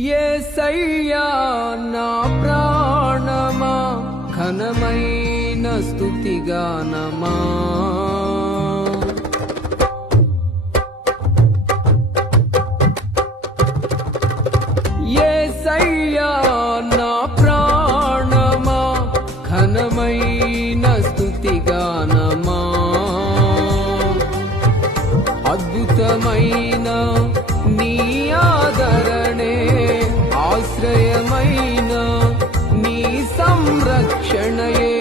యేసయ్యా నా ప్రాణమా ఘనమైన స్తుతిగానమా యేసయ్యా నా ప్రాణమా ఘనమైన స్తుతిగానమా అద్భుతమైన నీ ఆదరణే ఆశ్రయమైన నీ సంరక్షణయే